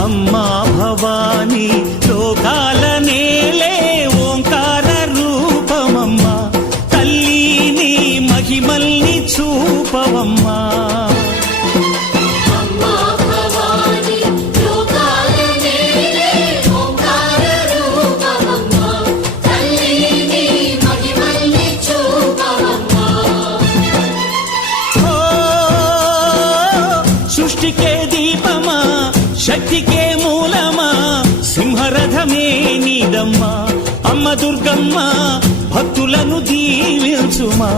అమ్మా భవానీ లోకాల నేలే ఓంకార రూపమమ్మా తల్లి నీ మహిమల్ని చూపవమ్మా సృష్టికే దీపమా శక్తికే మూలమా సింహరథమే నీదమ్మా అమ్మ దుర్గమ్మ భక్తులను దీవించుమా